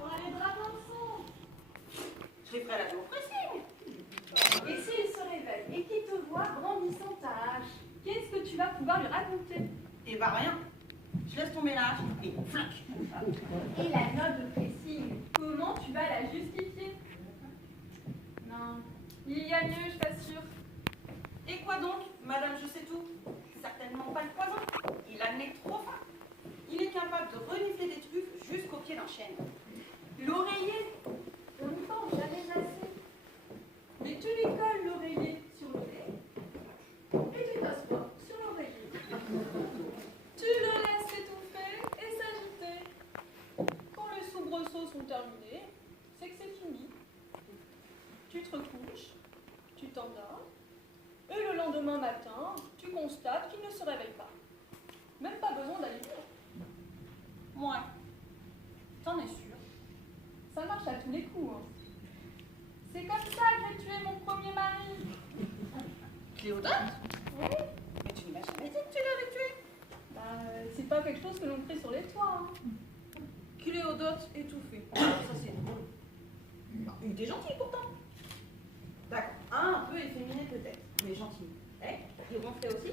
On a les draps dans le sang. Je les ferai la jour pressing. Et s'il se réveille et qu'il te voit brandissant ta hache, qu'est-ce que tu vas pouvoir lui raconter? Et va rien. Je laisse tomber la hache et flac. Et la note de pressing, comment tu vas la justifier? Non, il y a mieux, je t'assure. Et quoi donc, madame, je sais tout? Certainement pas le poison. Il a le nez trop fin. Il est capable de renifler des truffes jusqu'au pied d'un chêne. L'oreiller, on n'y pense jamais assez. Mais tu lui colles l'oreiller sur le nez et tu t'assois sur l'oreiller. Tu le laisses s'étouffer et s'agiter. Quand les soubresauts sont terminés, c'est que c'est fini. Tu te recouches, tu t'endors, et le lendemain matin, tu constates qu'il ne se réveille pas. Même pas besoin d'aller lire. Ouais. T'en es sûr? Ça marche à tous les coups. Hein. C'est comme ça que j'ai tué mon premier mari. Cléodote? Oui. Mais tu ne m'as jamais dit que tu l'avais tué. C'est pas quelque chose que l'on fait sur les toits. Hein. Cléodote étouffée. Ça c'est drôle. Il était gentil pourtant. D'accord. Un peu efféminé peut-être, mais gentil. Eh, il ronflait aussi?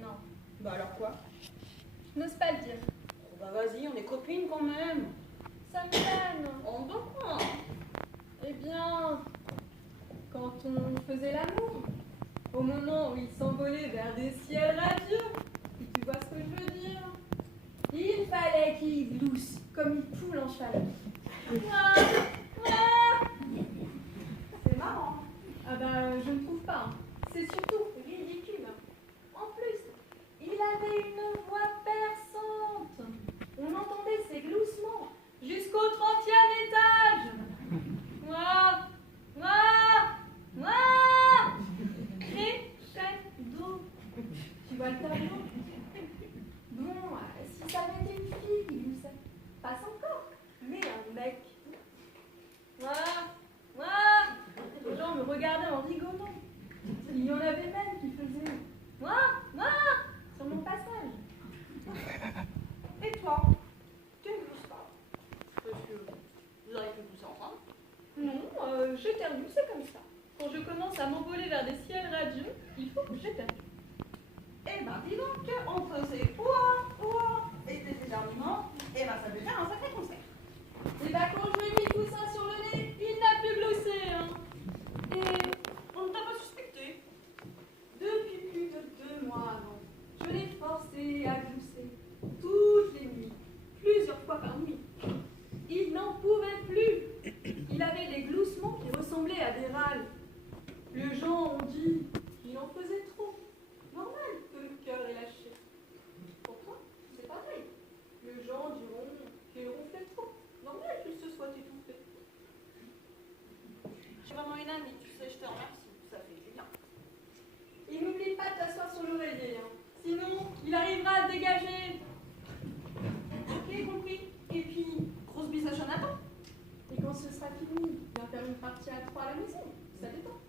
Non. Bah alors quoi? Je n'ose pas le dire. Oh bah vas-y, on est copines quand même. Ça me gêne. On comprend. Eh bien, quand on faisait l'amour, au moment où il s'envolait vers des ciels radieux, si tu vois ce que je veux dire, il fallait qu'il glousse comme une poule en chaleur. Ouah, ouah. C'est marrant. Ah ben, je ne trouve pas. C'est surtout ridicule. En plus, il avait une voix perçante. On entendait ses gloussements jusqu'au 30e étage. Ouah, ouah, ouah. Crescendo. Tu vois le tableau? Bon, si ça avait été une fille qui gloussait, passe encore. Mais un mec. Ouah, ouah. Les gens me regardaient en rigolant. Il y en avait même qui faisaient ouah, ouah sur mon passage. Et toi? Tu ne glousses pas? Parce que vous auriez pu glousser ensemble. Non, j'éternue, c'est comme ça. Quand je commence à m'envoler vers des ciels radieux, il faut que j'éternue. Eh ben dis donc, entre ces ouah, ouah et tes éternuements, eh ben ça peut faire un sacré concert. Et bah quand je lui ai mis tout ça sur le nez, il n'a plus gloussé, hein. Et On ne t'a pas suspecté. depuis plus de 2 mois, non, je l'ai forcé à glousser toutes les nuits, plusieurs fois par nuit. Il n'en pouvait plus. Il avait des gloussements qui ressemblaient à des râles. Les gens ont dit qu'il en faisait trop. Normal que le cœur est lâché. Pourtant, c'est pareil. Les gens diront qu'il ronflait trop. Normal qu'il se soit étouffé. Je suis vraiment une amie, tu sais, je te remercie. Ça fait du bien. Et n'oublie pas de t'asseoir sur l'oreiller. Hein. Sinon, il arrivera à te dégager. Ok, compris. Et puis, grosse bise à Jonathan. Et quand ce sera fini, viens faire une partie à 3 à la maison. Ça détend.